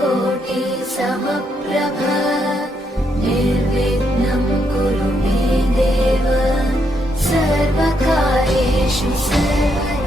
कोटि समप्रभ निर्विघ्नं कुरु मे देव सर्वकार्येषु सर्वदा।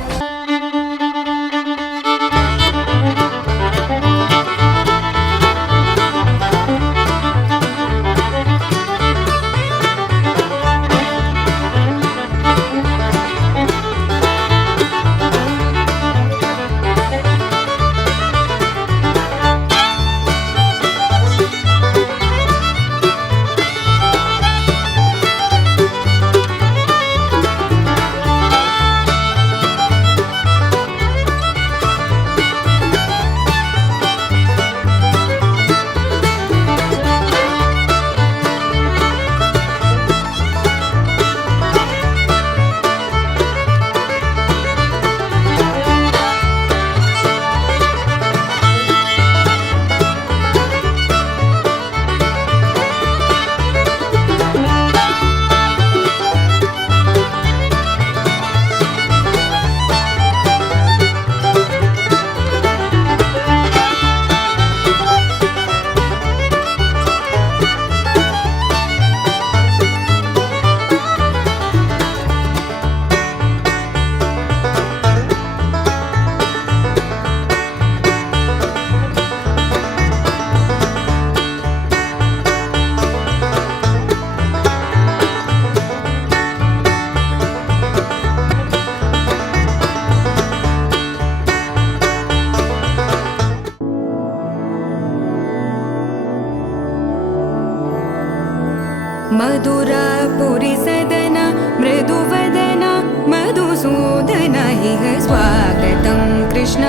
मधुरापुरी सदन मृदुवदन मधुसूदन इह स्वागतं कृष्ण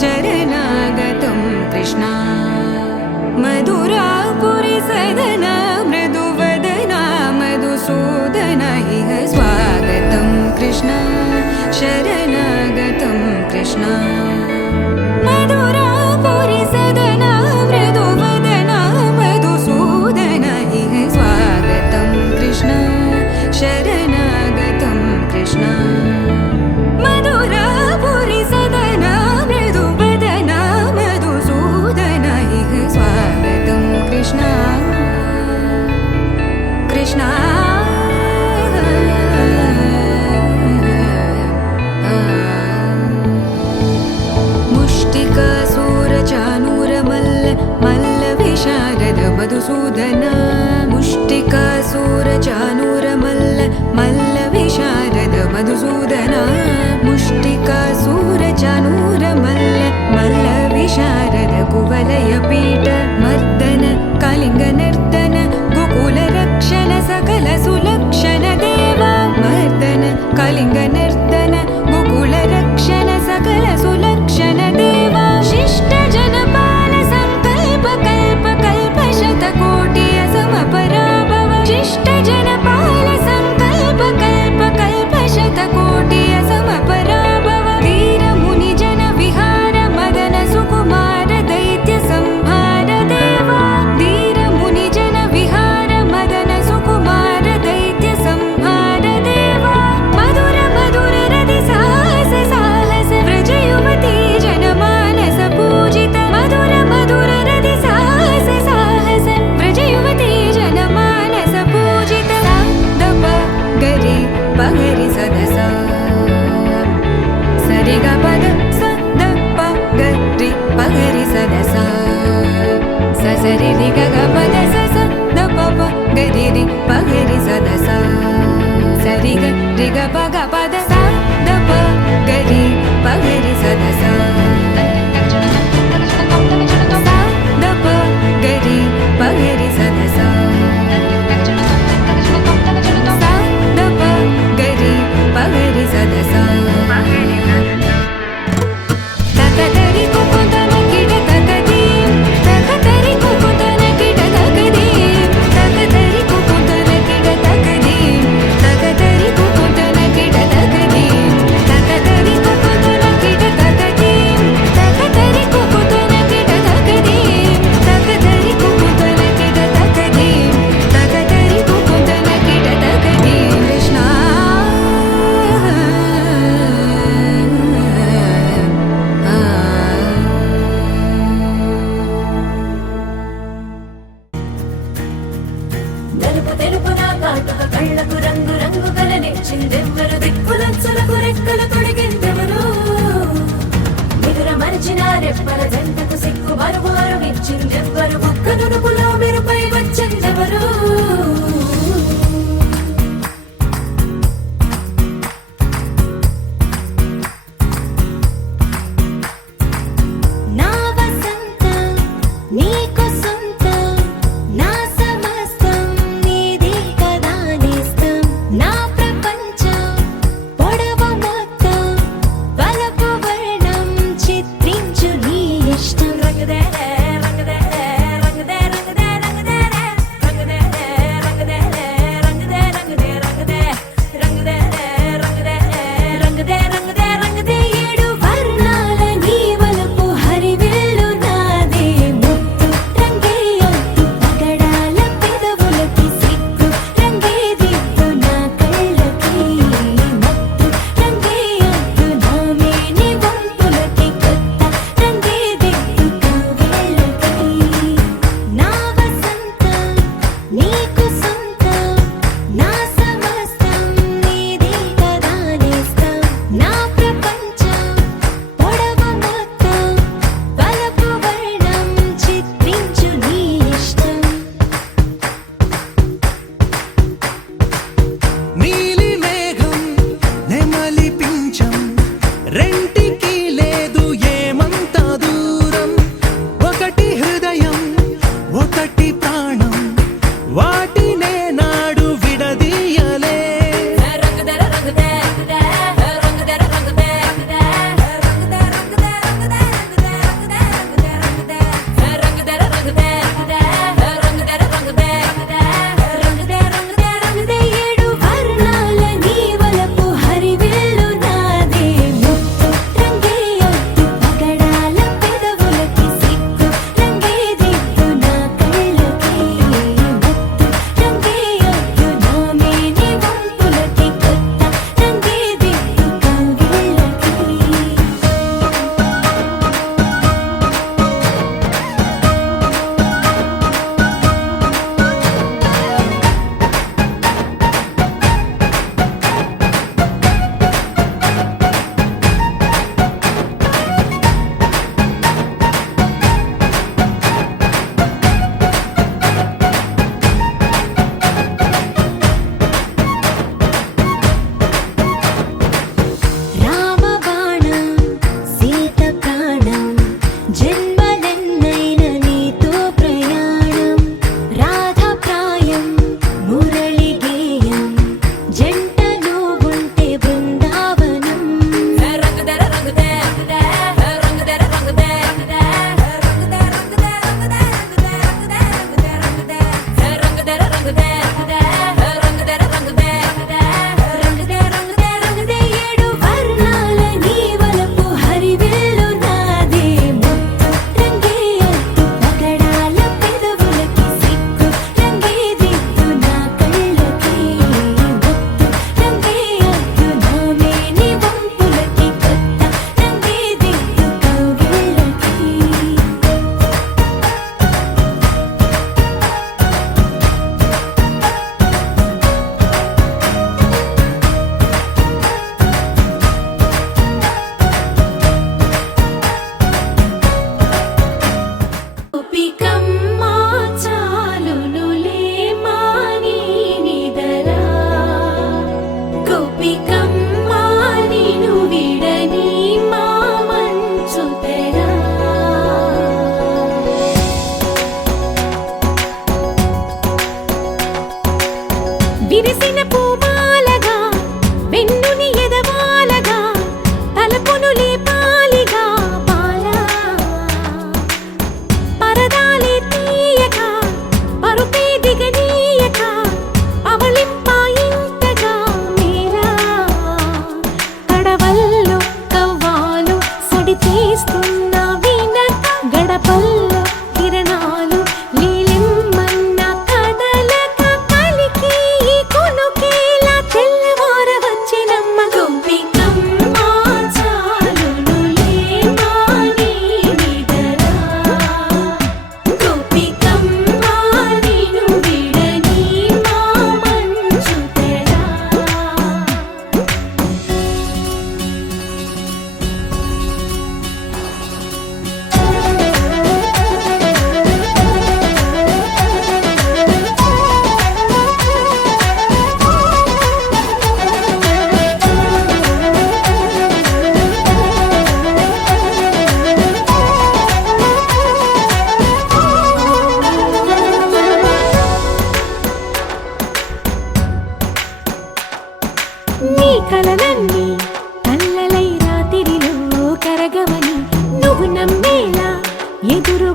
चरणागतं कृष्ण। मधुरापुरी सदन मृदुवदन मधुसूदन इह स्वागतं कृष्ण शरणागतं कृष्ण। मधुरापुरी सदन मृदुवदन मधुसूदन इह स्वागतं कृष्ण शरणागतं कृष्ण। मधुरापुरी सदन मृदुवदन मधुसूदन इह स्वागतं कृष्ण कृष्ण। मधुसूदन मुष्टिकासुरचाणूरमल्ल मल्ल विशारद मधुसूदन मुष्टिकासुरचाणूरमल्ल मल्ल विशारद कुवलयपीठ मर्दन कलिङ्गनर्तन गोकुलरक्षण सकल सुलक्षण देवा मर्दन कलिङ्गनर्तन गोकुलरक्षण सकल सुलक्षण देवा शिष्ट जनपाल संकल्प कल्प कल्प शतकोटि असमपराभव शिष्ट जनपाल संकल्प कल्प कल्प शतकोटि असमपराभव वीर मुनि जन विहार मदन सुकुमार दैत्य संहार देवा वीर मुनि जन विहार मदन सुकुमार दैत्य संहार देवा मधुर मधुर रति साहस साहस व्रज युवती जनमानस पूजित मधुर मधुर रति साहस साहस व्रज युवती जनमानस पूजित दप गरि पगरि सदस सरि ग पद स द प गरि पगरि सदस स सरि रि ग ग पद स स द प प गरि रि पगरि सदस सरि ग रि ग प ग पद स द प गरि पगरि सदस स द प गरि पगरि सदस स द प गरि पगरि सदस तकदरि कुकुतन किड तकदीं तकदरि कुकुतन किड तकदीं तकदरि कुकुतन किड तकदीं तकदरि कुकुतन किड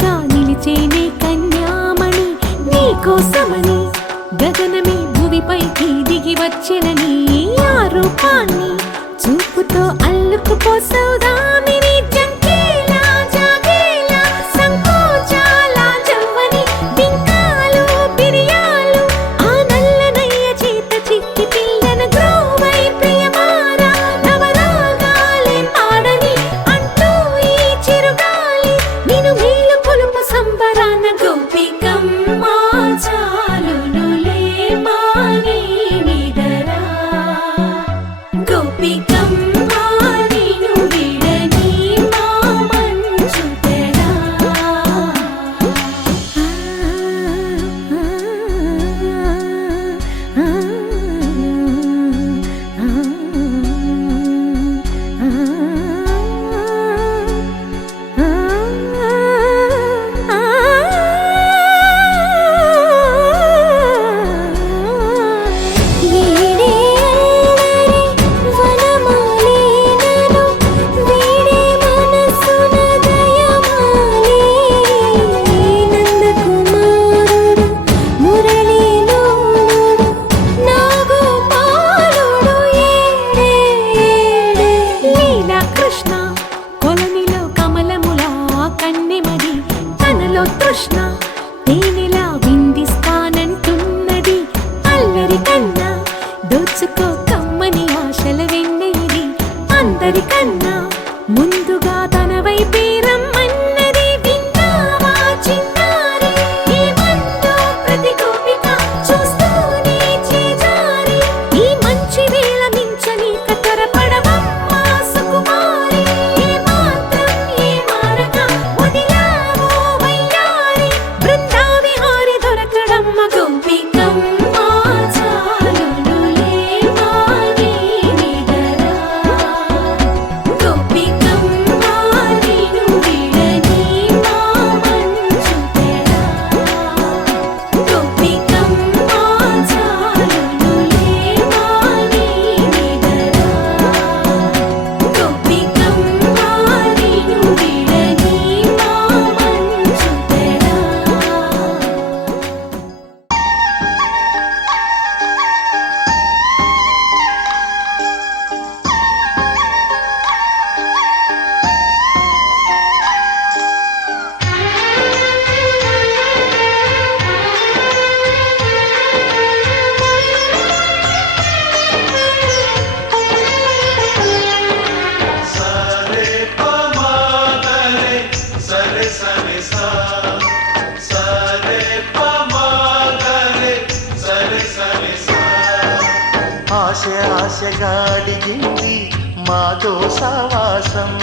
దివ్వెగా నిలిచేనే కన్యామణి నీకోసమని గగనమే భువిపైకి దిగి వచ్చెనని ఆ రూపాన్ని చూపుతో అల్లుకుపోసౌదామిని జంకేలా జాగేలా సంకోచాల జవ్వని బింకాలు బిరియాలు ఆ నల్లనయ్య చేత చిక్కి పిల్లన గ్రోవై ప్రియమారా నవరాగాలే పాడని అంటూ ఈ చిరుగాలి నిన్ను మేలు కొలుపు సంబరాన గోపికమ్మ చాలునులే మాని నిదరా గోపికమ్మ నిన్ను విడని మా మంచు తెరా కృష్ణ తేనెలా విందిస్తానంటున్నది అల్లరి కన్నా దోచుకో కమ్మని ఆశల వెన్నెయిది అందరికన్నా ముందుగా తన వైపే రమ్మన్నది విన్నావా చిన్నారి ఏమందో ప్రతి గోపిక చూస్తూనే చేజారి ఈ మంచి వేళ మించని కతరపడవమ్మా సుకుమారి ఏ మాత్రం ఏ మారక వదిలావో వయ్యారి బృందావిహారి దొరకడమ్మ గోపికమ్మ చాలునులే మాని నిదరా గోపికమ్మ నిన్ను విడని మా మంచు తెరా గోపికమ్మ చాలునులే మాని నిదరా గోపికమ్మ నిన్ను విడని మా మంచు తెరా సరే పమాగరే సరే సరే సా సరే పమాగరే సరే సరే సా ఆశ ఆశగా అడిగింది మాతో సావాసం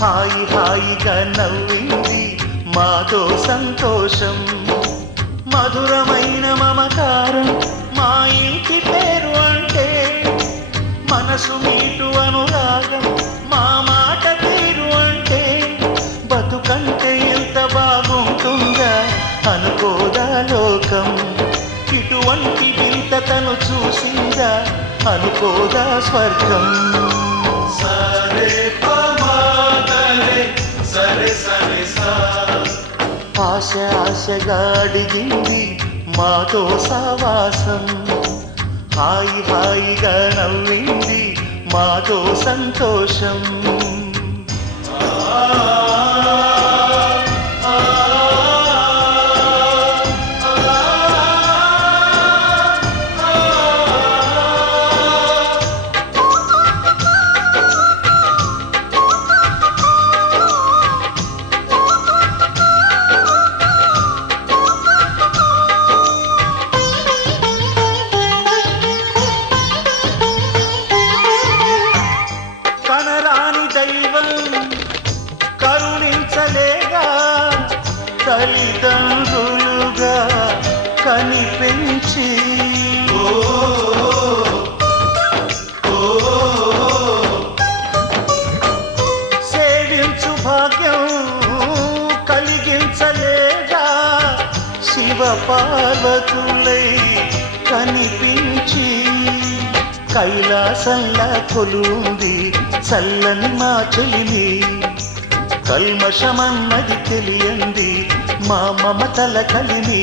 హాయి హాయిగా నవ్వింది మాతో సంతోషం మధురమైన మమకారం మా ఇంటి పేరు అంటే మనసు మీటు అనురాగం మా మాట తీరు అంటే బతుకంటే ఎంత బాగుంటుందా అనుకోదా లోకం ఇటువంటి వింత తను చూసిందా అనుకోదా స్వర్గం సరే పమాగరే సరే సరే సా ఆశ ఆశగా అడిగింది మాతో సావాసం హాయి హాయిగా నవ్వింది మాతో సంతోషం కనరాని దైవం కరుణించలేగా తల్లిదండ్రులుగా కనిపించి సేవించు భాగ్యం కలిగించలేగా శివ పార్వతులై కనిపించి కైలాసంలా కొలుంది చల్లని మా చెలిమి కల్మషమన్నది తెలియంది మా మమతల కలిమి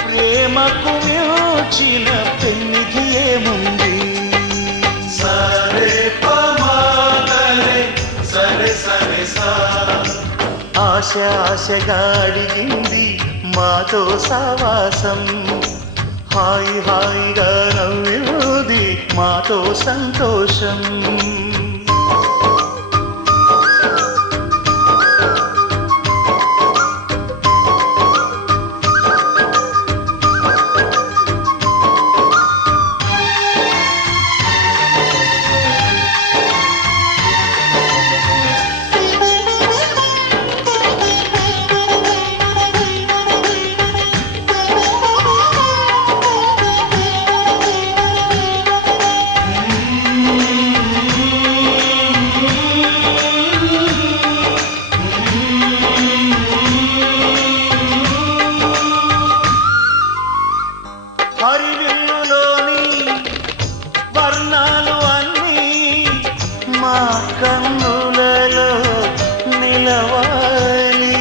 ప్రేమకు మించిన పెన్నిధి ఏముంది సరే పమాగరే సరే సరే సా ఆశ ఆశగా అడిగింది మాతో సావాసం హాయి హాయిగా నవ్వుది మాతో సంతోషం హరివిల్లులోని వర్ణాలు అన్నీ మా కన్నులలో నిలవాలి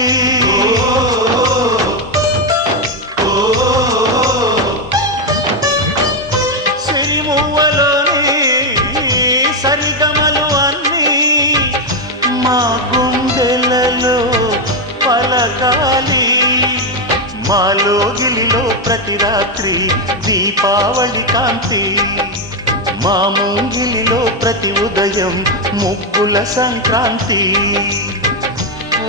సిరిమువ్వలోని సరిగమలు అన్నీ మా గుండెలలో పలకాలి మాలో గిలిలో ప్రతి రాత్రి దీపావళి కాంతి మా ముంగిలిలో ప్రతి ఉదయం ముగ్గుల సంక్రాంతి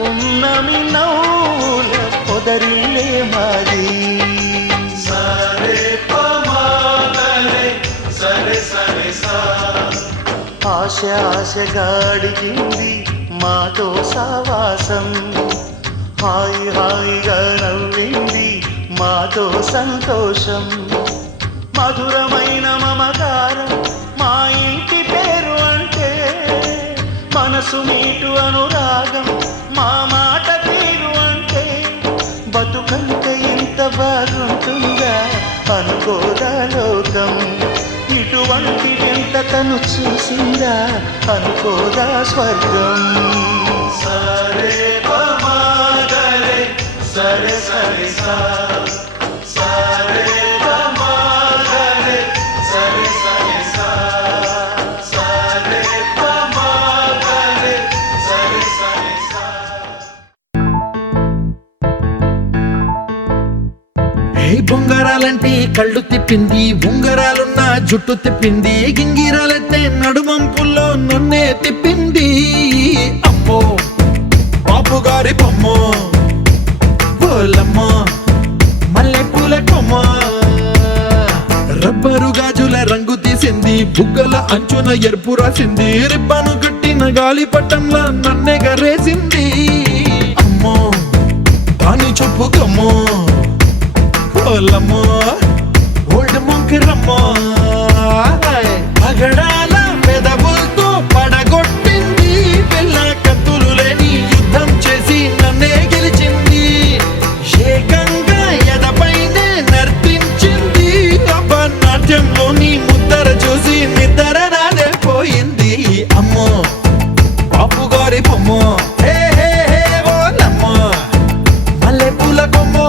ఉన్నమి నవ్వుల పొదరిల్లే మాది సరే పమాగరే సరే సరే సా ఆశ ఆశగా అడిగింది మాతో సావాసం హాయి హాయిగా నవ్వింది మాతో సంతోషం మధురమైన మమకారం మా ఇంటి పేరు అంటే మనసు మీటు అనురాగం మా మాట తీరు అంటే బతుకంటే ఇంత బాగుంటుందా అనుకోదా లోకం ఇటువంటి వింత తను చూసిందా అనుకోదా స్వర్గం సరే పమాగరే సరే సరే సా సరే పమాగరే సరే సరే సా సరే పమాగరే సరే సరే సా ఏ బొంగరాలంటే కళ్ళు తిప్పింది ఉంగరాలున్న జుట్టు తిప్పింది గింగిరాలైతే నడుమంపుల్లో నన్నే తిప్పింది అమ్మో బాబు గారి బొమ్మ పోలమ్మ మల్లె పూల కొమ్మ రబ్బరు గాజుల రంగు తీసింది బుగ్గల అంచున ఎరుపు రాసింది రిబ్బను కట్టిన గాలి పట్టంలా నన్నే గరేసింది అమ్మో దాని చెప్పు కమ్మో పోలమ్మో ఓల్డ్ మొంకిరమ్మో పగడాల పెదవులతో పడగొట్టింది పిల్ల కత్తులు లేని యుద్ధం చేసి నన్నే గెలిచింది ఏకంగా ఎదపైనే నర్తించింది నాట్యంలోని ముద్దర చూసి నిద్ర నాదే పోయింది అమ్మో బాపు గారి బొమ్మో హే హే హే ఓలమ్మో మల్లె పూల కొమ్మో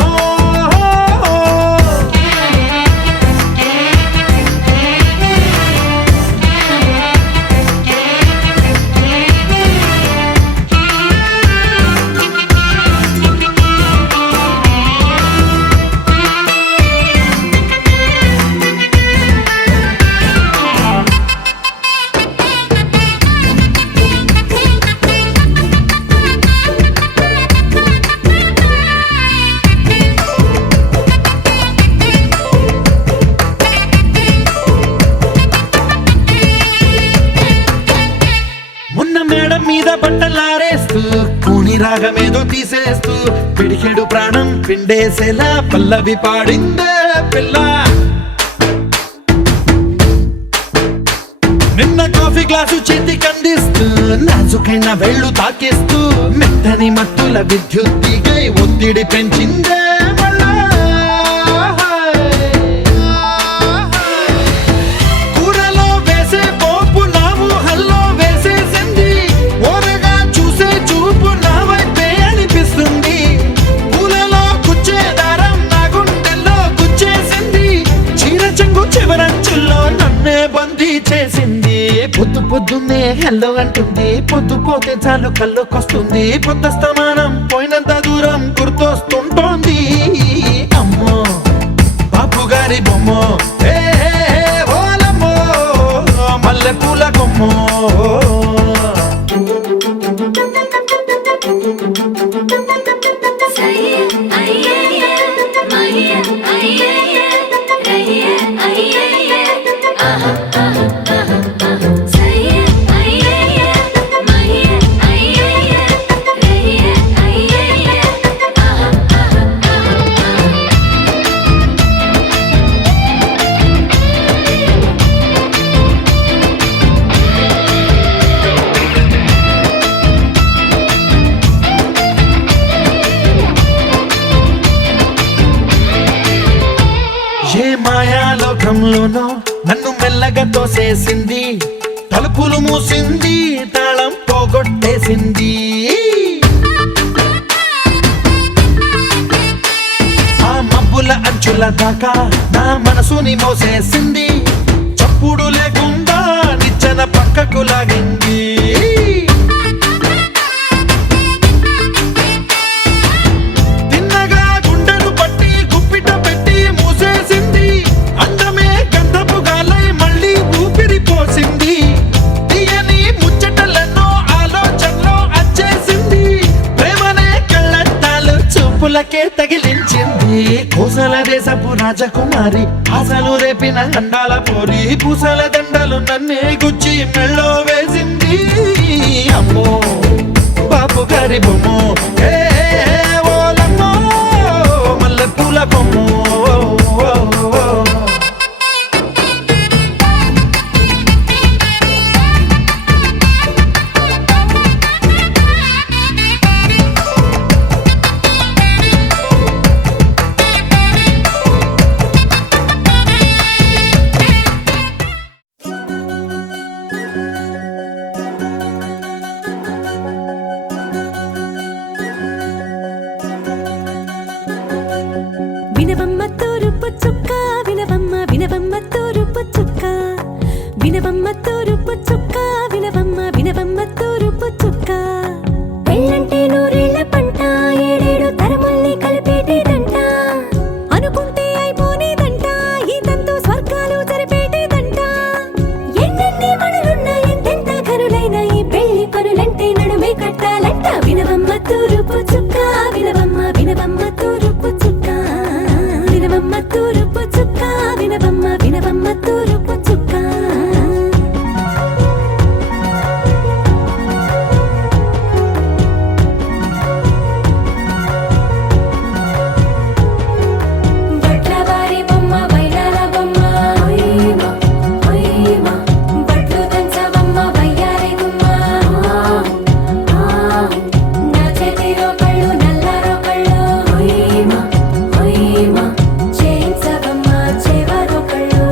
మీద బట్టలారేస్తూ కూని రాగమేదో తీసేస్తూ పిడికెడు ప్రాణం పిండేసేలా పల్లవి పాడిందే పిల్ల నిన్న కాఫీ గ్లాసు చేతికి అందిస్తూ నాజుకైన వేళ్ళు తాకేస్తూ మెత్తని మత్తుల విద్యుత్ తీగై ఒత్తిడి పెంచిందే మళ్ళా కూరలో వేసే పోపు నా ఊహల్లో వేసేసింది ఓరగా చూసే పొద్దున్నే హెల్లో అంటుంది, పొద్దు పోతే చాలు కళ్ళొకొస్తుంది, పొద్దస్తమానం పోయినంత దూరం గుర్తొస్తుంటోంది. అమ్మో బాపు గారి బొమ్మో, ఏ ఓలమ్మో మల్లె పూల కొమ్మో. సయ్య అయ్యయ్య మయ్య అయ్యయ్య రయ్య అయ్యయ్య ఆహా ఆహా ఆహా ఆహా. సయ్య అయ్యయ్య మయ్య అయ్యయ్య రయ్య అయ్యయ్య ఆహా ఆహా ఆహా ఆహా. ఏ మాయాలోకంలోనో నన్ను మెల్లగా తోసేసింది, తలుపులు మూసింది, తాళం పోగొట్టేసింది. ఆ మబ్బుల అంచుల దాకా నా మనసుని మోసేసింది, చప్పుడు లేకుండా నిచ్చెన పక్కకు లాగింది. తిన్నగా గుండెను పట్టి గుప్పిట పెట్టి మూసేసింది, అందమే గంధపు గాలై మళ్ళీ ఊపిరి పోసింది. తీయని ముచ్చటలెన్నో ఆలోచనలో అచ్చేసింది, ప్రేమనే కళ్ళట్టాలు చూపులకే తగిలించింది. కోసల దేశపు రాజకుమారి, ఆశలు రేపిన అండాల పోరి, పూసల దండలు నన్నే గుచ్చి మెళ్ళో వేసింది. అమ్మో బాపు గారి బొమ్మో, ఏ ఓలమ్మో మల్లె పూల కొమ్మో. వినవమ్మ తూరుపు చుక్క, వినవమ్మ వినవమ్మ తూరుపు చుక్క, వినవమ్మ తూరుపు చుక్క, వినవమ్మ వినవమ్మ తూరుపు చుక్క. పెళ్ళంటే నూరేళ్ల పంట, ఏడేడు తరముల్ని కలిపేటేదంట, అనుకుంటే అయిపోనేదంట, ఈ తంతు స్వర్గాలు జరిపేటేదంట. ఎన్నెన్ని మనులున్న ఎంతెంత కనులైన ఈ పెళ్లి పనులంటే నడుమే కట్టాలంట. వినవమ్మ తూరుపు చుక్క, వినవమ్మ వినవమ్మ తూరుపు చుక్క, వినవమ్మ తూరుపు చుక్క, వినవమ్మ వినవమ్మ తూరుపు చుక్క. బట్లవారి బొమ్మ వైరాల బొమ్మ, ఓయమ్మ ఓయమ్మ, బట్లు దంచవమ్మ వయ్యారి గుమ్మ, నా చేతిలో కళ్ళు నల్లారో కళ్ళు, ఓయమ్మ ఓయమ్మ, చేయించవమ్మ చేవారో కళ్ళు,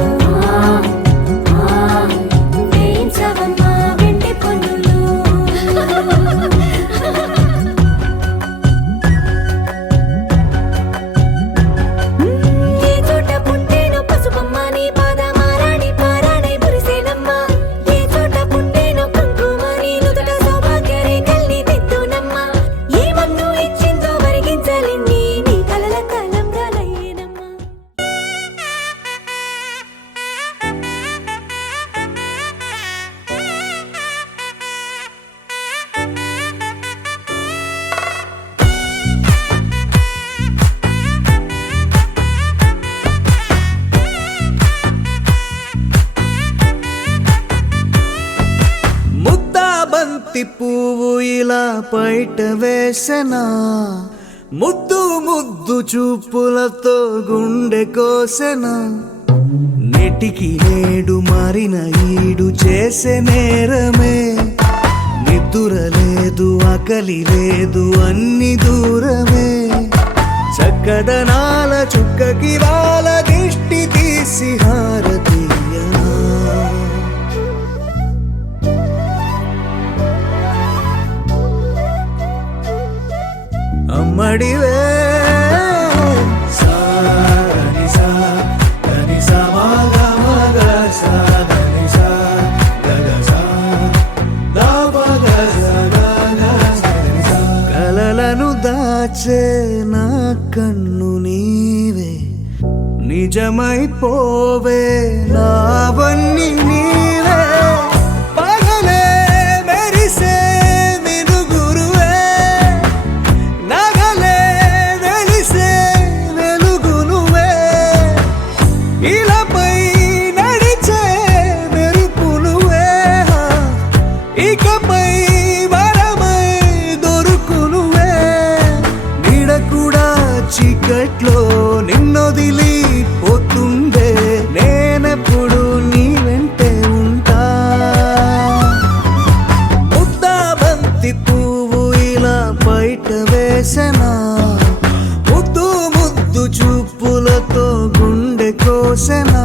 వేయించవమ్మ వెండి పన్నులు. ఏ చోట పుట్టేనో పసుపమ్మ నీ పాదమారాణి పారాణై మురిసేనమ్మ, ఏ చోట పుట్టేనో కుంకుమ నీ నుదుట సౌభాగ్య రేఖల్ని దిద్దునమ్మ, ఏ మన్ను ఇచ్చిందో వరిగించలిన్ని నీ కలల తలంబ్రాలయ్యేనమ్మ. ముద్దా బంతి పువ్వు ఇలా బయట వేసెనా, ముద్దు ముద్దు చూపులతో గుండె కోసెనా, నెటికి నేడు మారిన ఈడు చేసే నేరమే, నిద్దుర లేదు ఆకలి లేదు అన్ని దూరమే, చక్కదనాల చుక్కకి వాళ్ళ దిష్టి తీసి హారతీయనా. అమ్మడివే సాని సా దని సా మగ మగ సా దని సా గగ సా దాచే నా కన్ను నీవే నిజమైపోవే నావన్నీ నీవే పగలే మెరిసే మినుగురువే నగలే వెలిసే వెలుగు నువ్వే ఇలాపై నడిచే మెరుపు నువ్వే ఇకపై వరమై దొరుకు నువ్వే నీడ కూడా చీకట్లో నిన్నొదిలి పోతుందే నేనెప్పుడు నీ వెంటే ఉంటా ముద్దా బంతి పువ్వు ఇలా బయట వేసెనా ముద్దు ముద్దు చూపులతో గుండె కోసెనా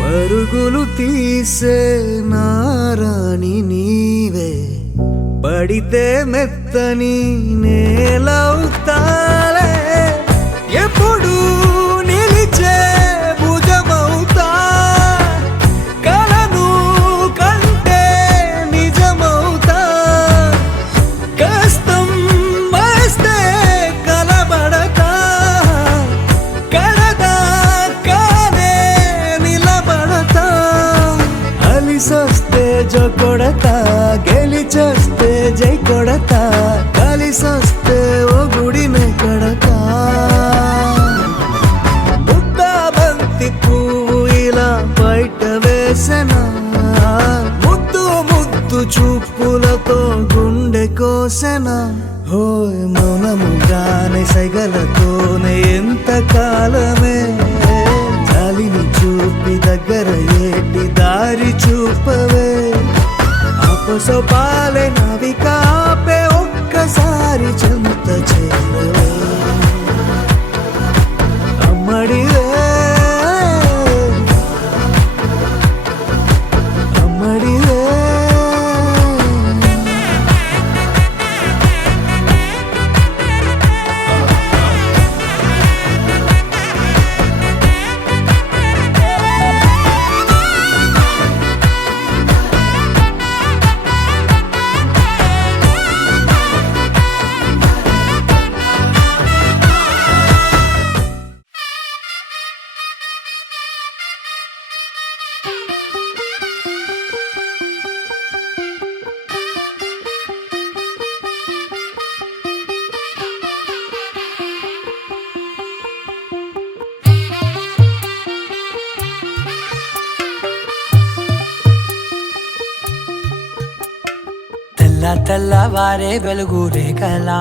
పరుగులు తీసే నారాణి నీవే పడితే మెత్తని నేలవుతాలే ఎప్పుడు నిలిచే భుజమవుతా కలను కంటే నిజమవుతా కష్టం వస్తే కలబడతా కడదా కానే నిలబడతా అలిసొస్తే జో కొడతా గెలిచొస్తే జై కొడతా కలిసొస్తే ఓ గుడినే కడతా ముద్దా బంతి పువ్వు ఇలా బయట వేసెనా ముద్దు ముద్దు చూపులతో గుండె కోసెనా హోయ్ మౌనముగానే సైగలతోనే ఎంత కాలమే జాలిని చూపి దగ్గర ఏటి దారి చూపవే అపసోపాలే నావిక ఆపే ఒక్కసారి చెంత చేరవే అమ్మడివే అమ్మడివే తెల్లవారే వెలుగు రేఖలా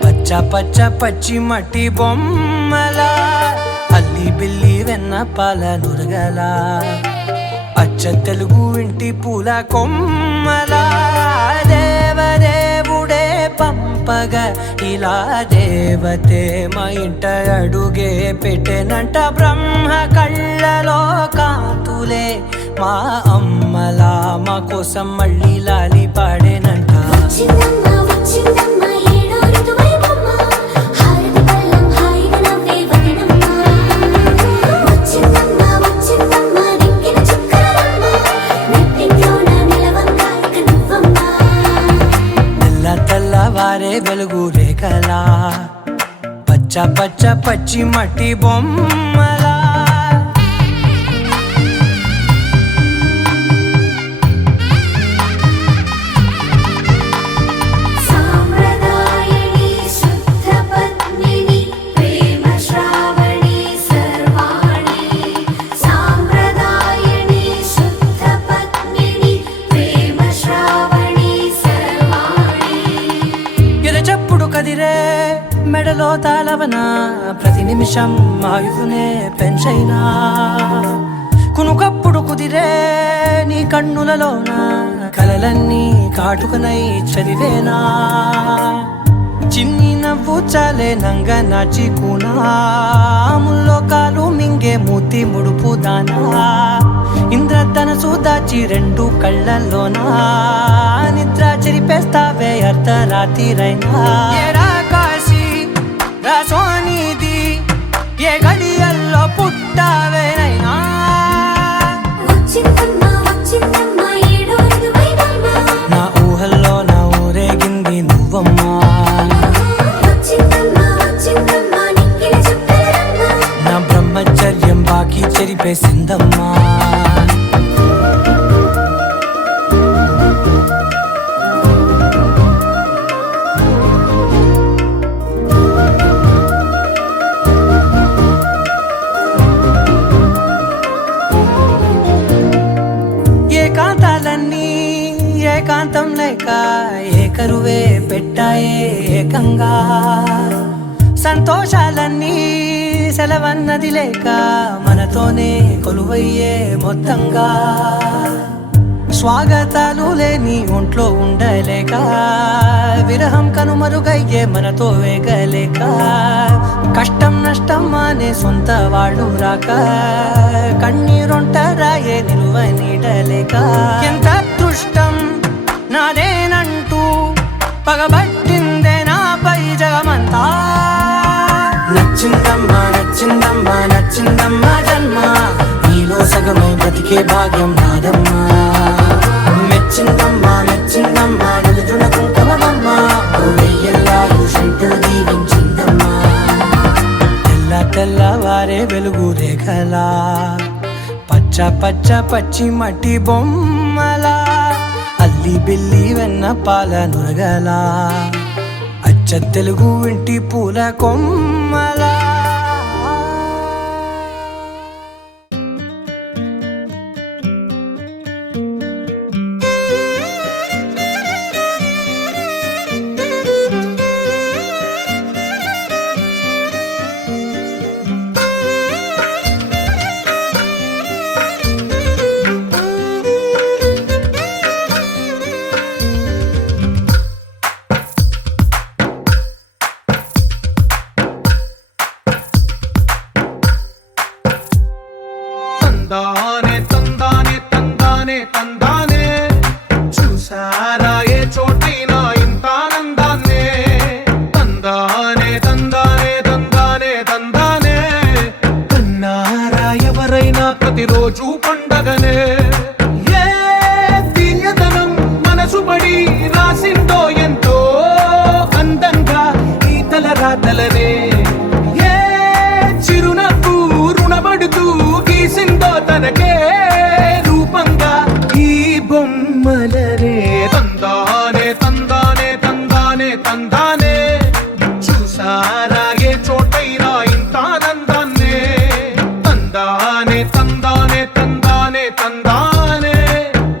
పచ్చ పచ్చ పచ్చి మట్టి బొమ్మలా అల్లి బిల్లి వెన్న పాల నురగలా అచ్చ తెలుగు ఇంటి పూల కొమ్మలా దేవదేవుడే పంపగా ఇలా దేవతే మా ఇంట అడుగే పెట్టెనంట బ్రహ్మ కళ్ళలో కాంతులే మా అమ్మలా మా కోసం మళ్ళీ లాలి పాడేనంట వచ్చిందమ్మ వచ్చిందమ్మ ఏడో ఋతువైవమ్మ హారతి పళ్ళం హాయిగా నవ్వే వదినమ్మ వచ్చిందమ్మ వచ్చిందమ్మ నెక్కిన చుక్కలమ్మ నెట్టింట్లోన నిలవంగా ఇక నువ్వమ్మ తెల్లవారే వెలుగు రేఖలా పచ్చ పచ్చ పచ్చి మట్టి బొమ్మలా సాంప్రదాయని శుద్ధ పద్మిని ప్రేమ శ్రావణి సర్వాణి సాంప్రదాయని శుద్ధ పద్మిని ప్రేమ శ్రావణి సర్వాణి ఎరచప్పుడు కదిరే మెడలో తాళవన ప్రతి నిమిషం ఆయువునే పెంచైనా కునుకప్పుడు కుదిరే నీ కన్నులలోన కలలన్నీ కాటుకనై చదివేనా చిన్ని నవ్వు చాలే నంగ నాచి కూనాముల్లో కాలు మింగే మూతి ముడుపు దానా ఇంద్ర మనసు దాచి రెండు కళ్ళల్లోనా నిద్ర చెరిపేస్తావే అర్ధరాత్రిరైనా ఏరా కాశీ రా సోనిది ఏ గడియల్లో పుట్టావేనైనా వచ్చిందమ్మా వచ్చిందమ్మా ఏడో ఋతువైనమ్మా నా ఊహల్లో నా ఊరేగింది నువ్వమ్మా వచ్చిందమ్మా వచ్చిందమ్మా నిక్కిన చుక్కలమ్మా నా బ్రహ్మచర్యం బాకీ చెరిపేసిందమ్మా ఏకాంతాలన్నీ ఏకాంతం లేక ఏకరువే పెట్టాయే ఏకంగా సంతోషాలన్నీ సెలవన్నది లేక మనతోనే కొలువయ్యే మొత్తంగా స్వాగతాలు లేని ఒంట్లో ఉండలేక విరహం కనుమరుగయ్యే మనతో వేగలేక కష్టం నష్టం అనే సొంత వాళ్ళు రాక కన్నీరొంటరాయే నిలువ నీడలేక ఎంత అదృష్టం నాదేనంటూ పగబట్టిందే నాపై జగమంతా నచ్చిందమ్మా నచ్చిందమ్మా నచ్చిందమ్మా జన్మ నీలో సగమై బ్రతికే భాగ్యం నాదమ్మా మెచ్చిందమ్మా మెచ్చిందమ్మా నిలుచున్న కుంకుమమ్మా వెయ్యల్లాలు శంకరు దీవించిందమ్మా తెల్ల తెల్లవారే వెలుగు రేఖలా పచ్చ పచ్చ పచ్చి మట్టి బొమ్మలా అల్లి బిల్లి వెన్న పాల నురగలా అచ్చ తెలుగు ఇంటి పూల కొమ్మలా తందానే తందానే తందానే తందానే చూసారా ఏ చోటైనా ఇంత ఆనందాన్నే తందానే తందానే తందానే తందానే కన్నారా ఎవరైనా ప్రతిరోజు పండగనే ఏ తీయదనం మనసు పడి రాసిందో ఎంతో అందంగా ఈ తలరాతలనే ఏ చిరునవ్వు రుణపడుతూ గీసిందో తనకే రూపంగా ఈ బొమ్మలనే తందానే తందానే తందానే తందానే చూసారా ఏ చోటైనా ఇంత ఆనందాన్నే తందానే తందానే తందానే తందానే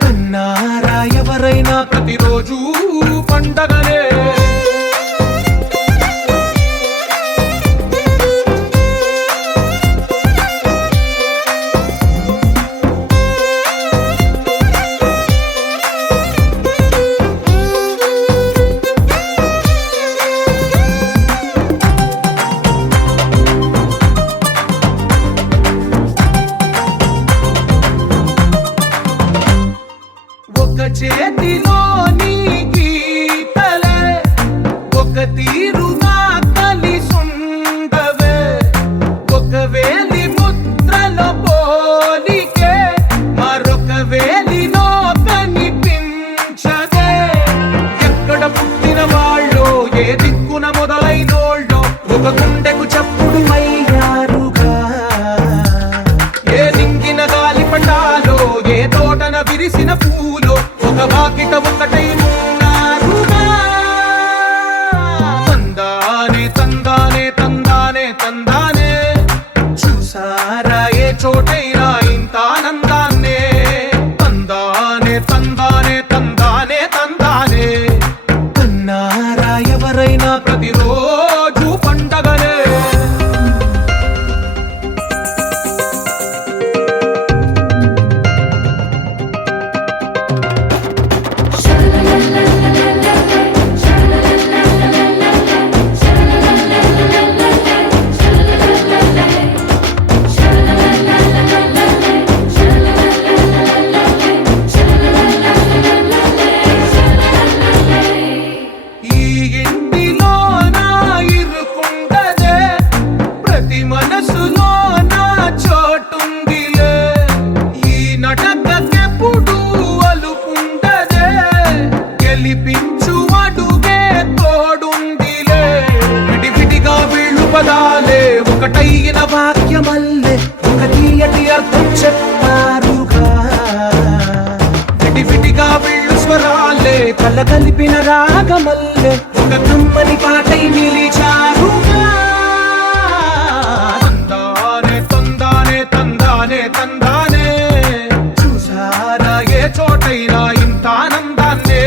కన్నారా ఎవరైనా ప్రతిరోజు పండగనే ఒక చేతిలో నీ గీతలే ఒక తీరుగా కలిసుండవే ఒక వేలి ముద్రలో పోలికే మరొక వేలిలో కనిపించదే ఎక్కడ పుట్టిన వాళ్ళో ఏ దిక్కున మొదలైనోళ్ళో ఒక గుండెకు చప్పుడు అయ్యారుగా ఏ దింగిన గాలి పటాలో ఏ తోటన విరిసిన పూలో ఒక వాకిట ఒకటై ఉన్నారుగా తందానే తందానే తందానే తందానే చూసారా ఏ చోటైనా ఇంత ఆనందాన్నే తందానే తందానే తందానే తందానే కన్నారా ఎవరైనా ప్రతిరోజు పండగనే ఒకటైన వాక్యమల్లే ఒక తీయటి అర్థం చెప్పారుగా విడివిడిగా వెళ్ళు స్వరాలే కల కలిపిన రాగమల్లే ఒక కమ్మని పాటై నిలిచారుగా తందానే తందానే తందానే తందానే చూసారా ఏ చోటైనా ఇంత ఆనందాన్నే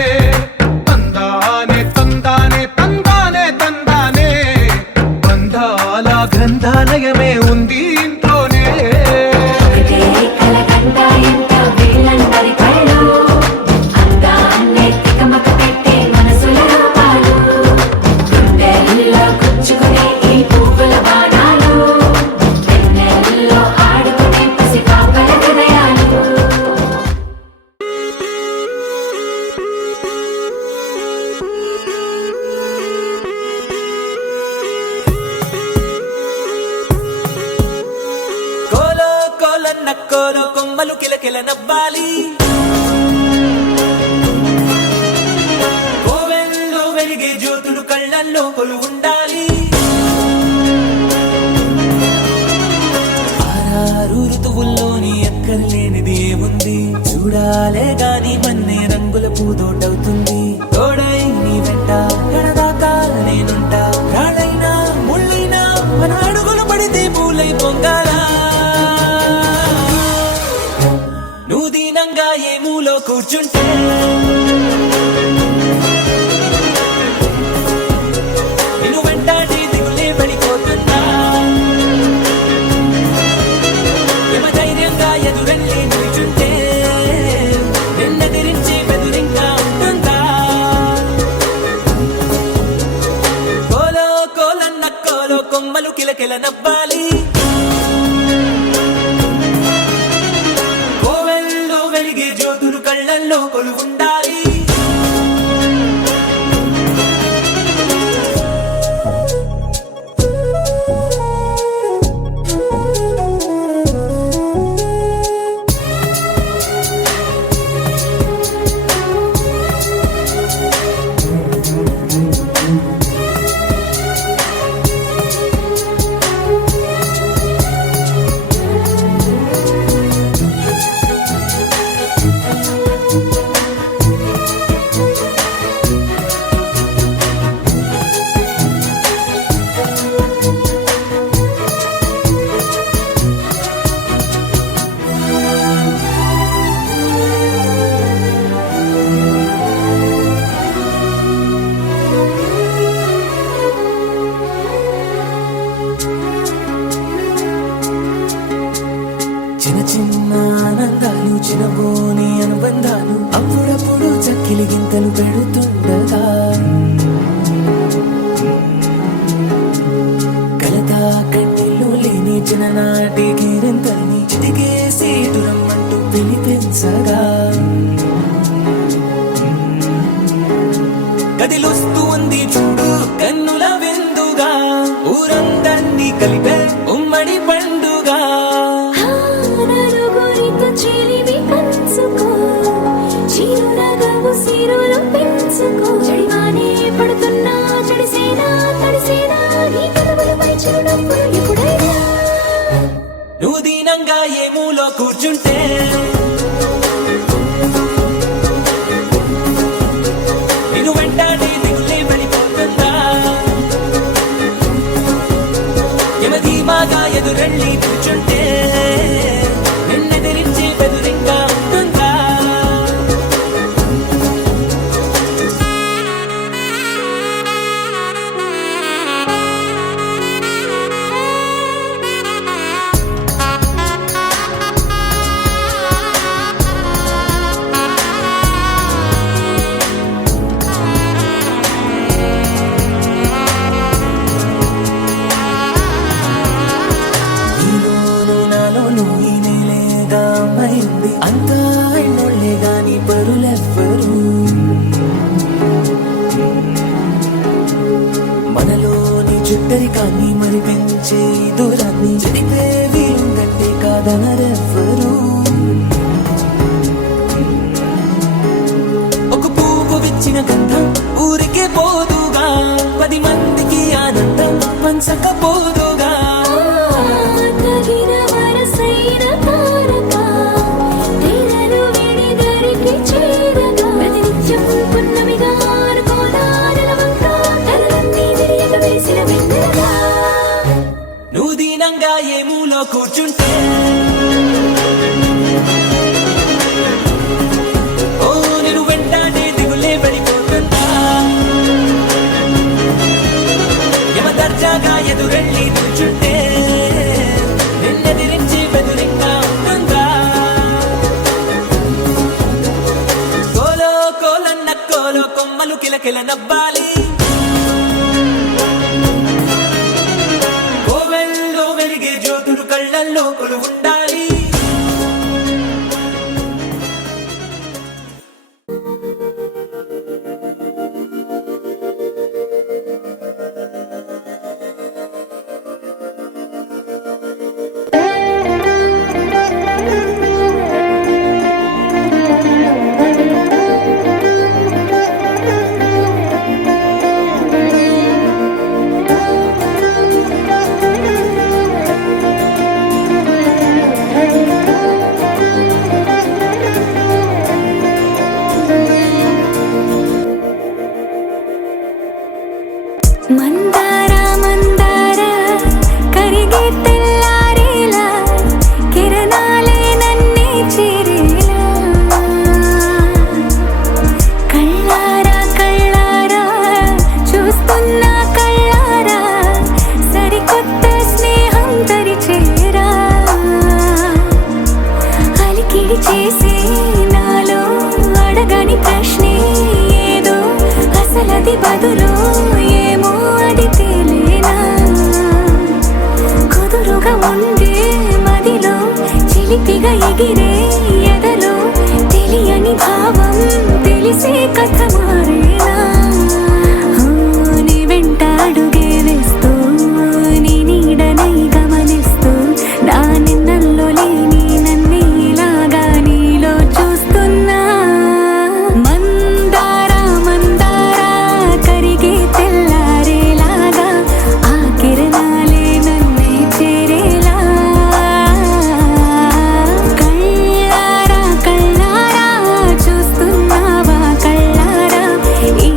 తందానే తందానే తందానే తందానే బంధాల గ్రంథాలయమే ఉంది ఇంట్లోనే ఒకటే కలగంట ఎంత వీళ్ళందరి కళ్ళు అందాన్నే తికమక పెట్టే మనసుల రూపాలు గుండెల్లో గుచ్చుకునే ఈ పువ్వుల బాణాలు వెన్నెల్లో ఆడుకునే పసిపాపల హృదయాలు కోలో కోలన్న కోలో కొమ్మలు కిలకిల నవ్వాలి కోవెల్లో వెలిగే జ్యోతులు కళ్ళల్లో కొలు ఉండాలి ఆరారు ఋతువుల్లోని ఎక్కర్లేనిది ఏముంది చూడాలే గాని మన్నే రంగుల పూదోటవుతుంది తోడై నీ వెంట గడదాకా నేనుంటా రాడైనా ముళ్ళైనా మన అడుగులు పడితే పూలై పొంగాలా నువ్వు దీనంగా ఏ మూలో కూర్చుంటే నిన్ను వెంటాడి దిగులే పడిపోతుందా యమ ధైర్యంగా ఎదురెళ్ళి నిల్చుంటే నిన్నెదిరించి బెదురింకా ఉంటుందా కోలో కోలన్న కోలో కొమ్మలు కిలకిల నవ్వాలి కోవెల్లో వెలిగే జ్యోతులు కళ్ళల్లో కొలు ఉండాలి చిన్న చిన్న ఆనందాలు చిన్నబోని అనుబంధాలు అప్పుడప్పుడు చక్కిలి గింతలు పెడుతుండగా కలతా కన్నీళ్ళు లేని చిన్ననాటి గిరింతల్ని చిటికేసి దురమ్మంటూ పిలిపించగా గదిలొస్తూ ఉంది చూడు కన్నుల విందుగా ఊరందర్నీ కలిపే ఉమ్మడి పండుగ నలుగురితో చెలిమి పంచుకో చిరునగవు సిరులు పెంచుకో చెడివానే పడుతున్నా చెడిసేనా తడిసేనా నీ కనుమలపై చిరునవ్వులు ఎప్పుడైనా నువ్వు దీనంగా ఏ మూలో కూర్చుంటే నిన్ను వెంటాడి దిగులే పడిపోతుందా యమధీమాగా ఎదురెళ్ళి కూర్చుంటే నిన్నెదిరించి బెదురింగా ఉంటుందా నీలోను నాలోను ఈ నేలేగా అమ్మాయింది అంతా ఎన్నోళ్ళే గాని పరులెవ్వరు మనలోని చుట్టరికాన్ని మరిపించే ఈ దూరాన్ని చెడిపే వీలుందంటే కాదనరెవ్వరు ఒక పువ్వు విచ్చిన గంధం ఊరికే పోదుగా 10 మందికి ఆనందం పంచకపోదుగా కిలకిల నవ్వాలి కోవెల్లో వెలిగే జ్యోతులు కళ్ళల్లో కొలువుండాలి మందార మందార కరిగే తెల్లారేలా కిరణాలే నన్నే చేరేలా కళ్ళారా కళ్ళారా చూస్తున్నా కళ్ళారా సరికొత్త స్నేహం తరిచేరా అలికిడి చేసే నాలో అడగని ప్రశ్నే ఏదో అసలది బదులు ఏమో అది తేలేనా కుదురుగా ఉండే మదిలో చిలిపిగా ఎగిరే ఎదలో తెలియని భావం తెలిసే కథ మారేనా నీ వెంట అడుగే వేస్తూ నీ నీడనై గమనిస్తూ నా నిన్నల్లో లేని నన్నే ఇలాగా నీలో చూస్తున్నా మందార మందార కరిగే తెల్లారేలాగా ఆ కిరణాలే నన్నే చేరేలా కళ్ళారా కళ్ళారా చూస్తున్నావా కళ్ళారా ఈ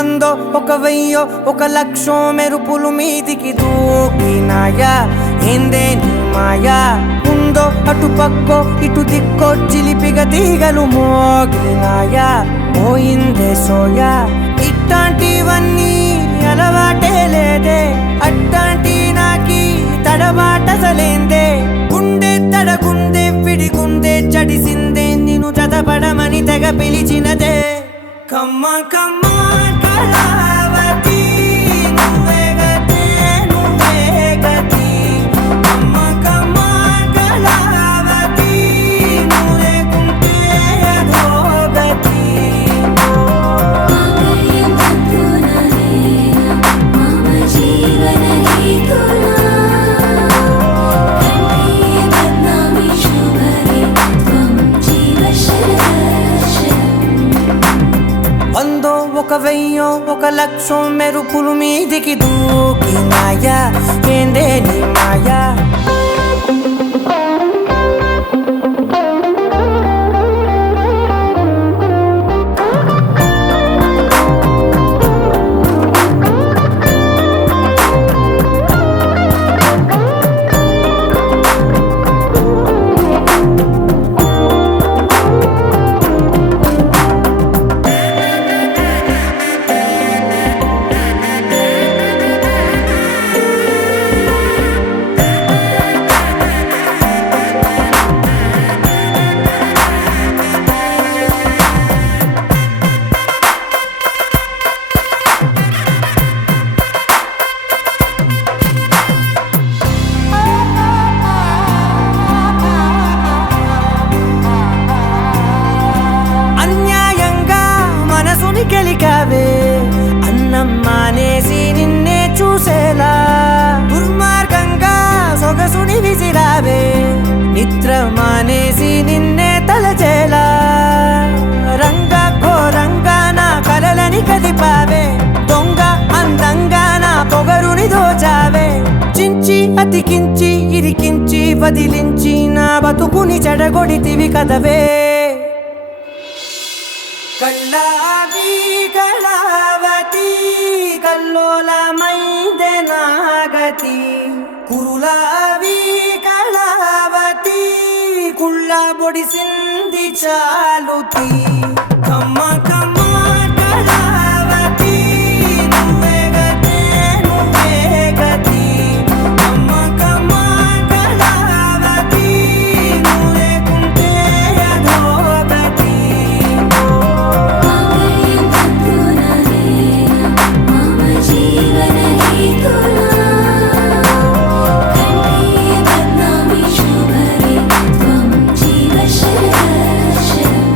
వందో ఒక వెయ్యో ఒక లక్షో మెరుపులు మీదికి దూకినాయా ఏందే నీ మాయా ఉందో అటు పక్కో ఇటు దిక్కో చిలిపిగా తీగలు మోగినాయా పోయిందే సోయా ఇట్లాంటివన్నీ అలవాటే లేదే అట్లాంటి నాకి తడబాటసలేందే గుండె తడగుందే విడిగుందే చడిసిందే నిన్ను చదపడమని తెగ పిలిచినదే కమ్మ కమ్మ కళావతి నువ్వే గతే నువ్వే గతి కమ్మ కమ్మ కళావతి నువ్వు లేకుంటే అదో గతి మమ జీవన హేతునా కంఠే బద్నామి శుభరే త్వం జీవ శరదర్శనం వందో ఒక వెయ్యో ఒక లక్షో మెరుపులు మీదికి దూకినాయా ఏందే నీ మాయా అన్యాయంగా మనసుని గెలికావే అన్నం మానేసి నిన్నే చూసేలా దుర్మార్గంగా సొగసుని విసిరావే నిద్ర మానేసి నిన్నే తలచేలా రంగా ఘోరంగా నా కలలని కదిపావే దొంగ అందంగా నా పొగరుని దోచావే చించి అతికించి ఇరికించి వదిలించి నా బతుకుని చెడగొడితివి కదవే కళ్ళావి కళావతి కల్లోలమైందే నాగతి కురులావి కళావతి కుళ్ళ బొడిసింది చాలుతి కమ్మ కమ్మ కళావతి నువ్వే గతే నువ్వే గతి కమ్మ కమ్మ కళావతి నువ్వు లేకుంటే అదో గతి మమ జీవన హేతునా కంఠే బద్నామి శుభరే త్వం జీవ శరదర్శనం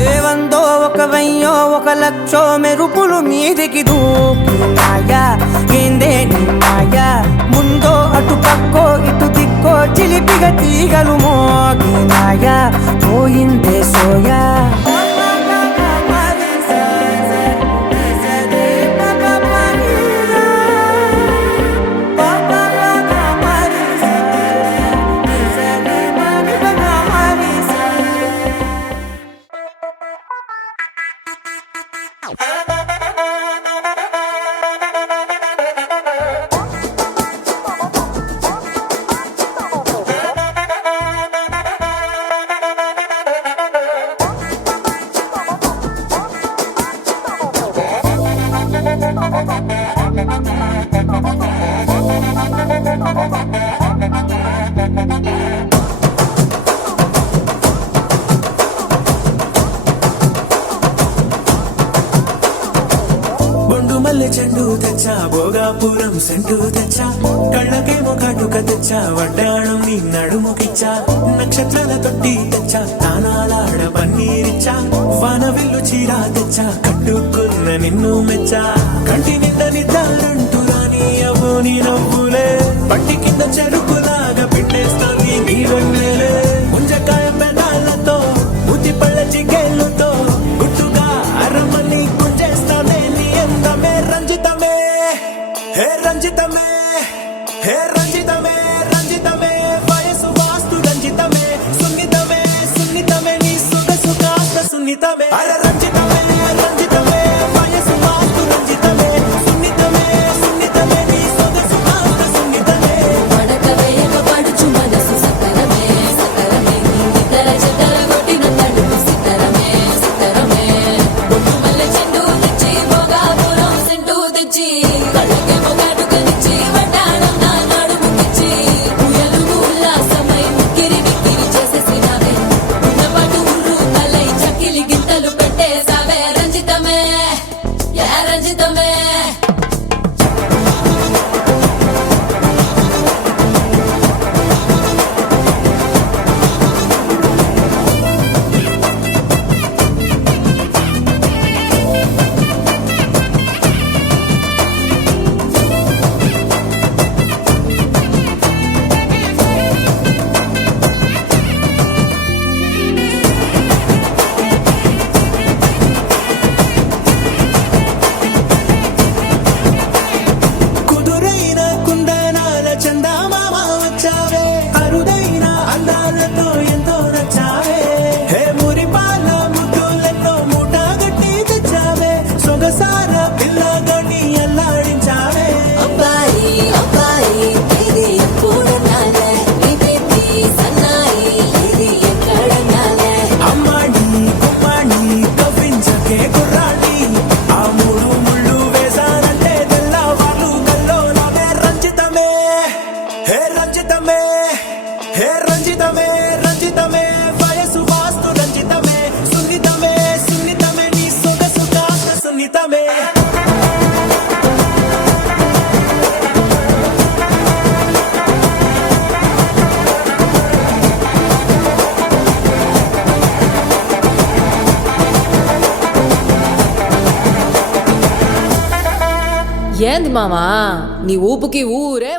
ఏ వందో ఒక వెయ్యో ఒక లక్షో మెరుపులు మీదికి దూకినాయా ఏందే నీ మాయా ముందో అటు పక్కో ఇటు దిక్కో చిలిపిగా తీగలు మోగినాయా పోయిందే సోయా బొండు మల్లె చెండు తెచ్చా భోగాపురం సెంటు తెచ్చా కళ్ళకేమో కాటుక తెచ్చా వడ్డాణం నీ నడుముకిచ్చా నక్షత్రాల తొట్టి తెచ్చా తానాలాడ పన్నీరిచ్చా వాన విల్లు చీరా తెచ్చా కట్టుకున్న నిన్ను మెచ్చా కంటి నిండా నిద్దారంటూ రాని అవ్వు నీ నవ్వులే పట్టి కింద చెరుకులాగా పిండేస్తాను నీ వెన్నెలే ముంజకాయ పెదాలతో మూతి పళ్ళ చికేళ్ళతో గుట్టుగా అరమని గుంజేస్తానే నీ అందమే రంజితమే హే రంజితమే హే రంజితమే రంజితమే వయసు వాస్తు రంజితమే సున్నితమే సున్నితమే నీ సుఖ సుఖాస్త సున్నితమే అరే రంజితమే రంజితమే ఏంది మామా నీ ఊపుకి ఊరే